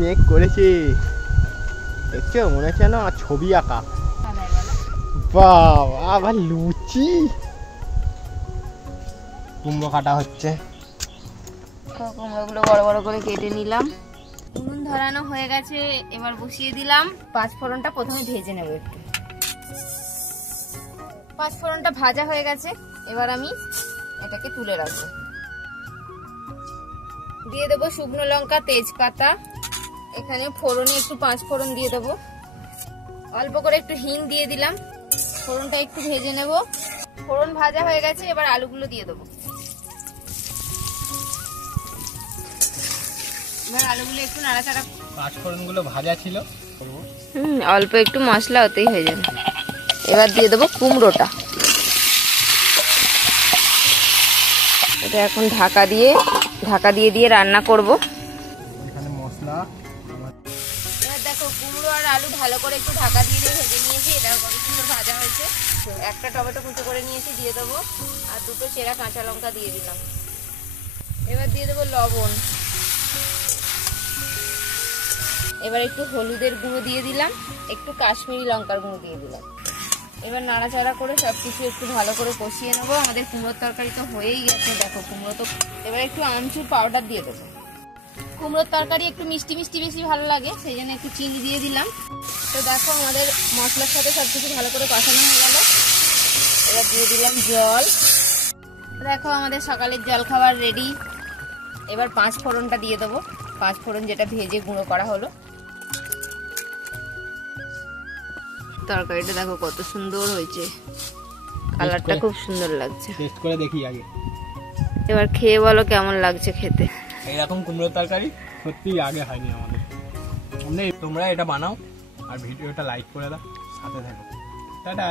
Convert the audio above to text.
মেঘ করেছে দেখছো, মনে হচ্ছে না ছবি আঁকা। বাবা আবার লুচি, কুমড়ো কাটা হচ্ছে। কুমড়োগুলো বড় বড় করে কেটে নিলাম। উনুন ধরানো হয়ে গেছে, এবার বসিয়ে দিলাম। পাঁচফোড়নটা প্রথমে ভেজে নেব একটু। পাঁচফোড়নটা ভাজা হয়ে গেছে, এবার আমি এটাকে তুলে রাখবো। দিয়ে দেবো শুকনো লঙ্কা, তেজপাতা। এখানে ফোড়নে একটু পাঁচফোড়ন দিয়ে দেবো, অল্প করে একটু হিং দিয়ে দিলাম। ফোড়নটা একটু ভেজে নেব। ফোড়ন ভাজা হয়ে গেছে, এবার আলুগুলো দিয়ে দেবো। এবার আলুগুলো একটু নাড়াচাড়া। পাঁচফোড়নগুলো ভাজা ছিল, অল্প একটু মশলা হতেই হয়ে যাবে। এবার দিয়ে দেবো কুমড়োটা। এটা এখন ঢাকা দিয়ে দিয়ে রান্না করব। এখানে মশলা। এবার দেখো কুমড়ো আর আলু ভালো করে একটু ঢাকা দিয়ে ভেজে নিয়েছি। এটা কত সুন্দর ভাজা হয়েছে। একটা টমেটো কুচো করে নিয়েছি, দিয়ে দেবো। আর দুটো চেরা কাঁচা লঙ্কা দিয়ে দিলাম। এবার দিয়ে দেবো লবণ। এবার একটু হলুদের গুঁড়ো দিয়ে দিলাম, একটু কাশ্মীরি লঙ্কার গুঁড়ো দিয়ে দিলাম। এবার নাড়াচাড়া করে সবকিছু একটু ভালো করে কষিয়ে নেবো। আমাদের কুমড়োর তরকারি তো হয়েই গেছে, দেখো কুমড়ো তো। এবার একটু আমচুর পাউডার দিয়ে দেবো। কুমড়োর তরকারি একটু মিষ্টি মিষ্টি বেশি ভালো লাগে, সেই জন্য একটু চিনি দিয়ে দিলাম। তো দেখো আমাদের মশলার সাথে সবকিছু ভালো করে কষানো হয়ে গেল। এবার দিয়ে দিলাম জল। দেখো আমাদের সকালের জল খাবার রেডি। এবার পাঁচফোড়নটা দিয়ে দেবো। পাঁচফোড়ন যেটা ভেজে গুঁড়ো করা হলো। তরকারিটা দেখো কত সুন্দর হয়েছে, কালারটা খুব সুন্দর লাগছে। টেস্ট করে দেখি আগে। এবার খেয়ে বলো কেমন লাগছে খেতে। এইরকম কুমড়োর তরকারি সত্যি আগে হয়নি আমাদের। তোমরা এটা বানাও আর ভিডিওটা লাইক করে দাও, সাথে থাকো। টাটা।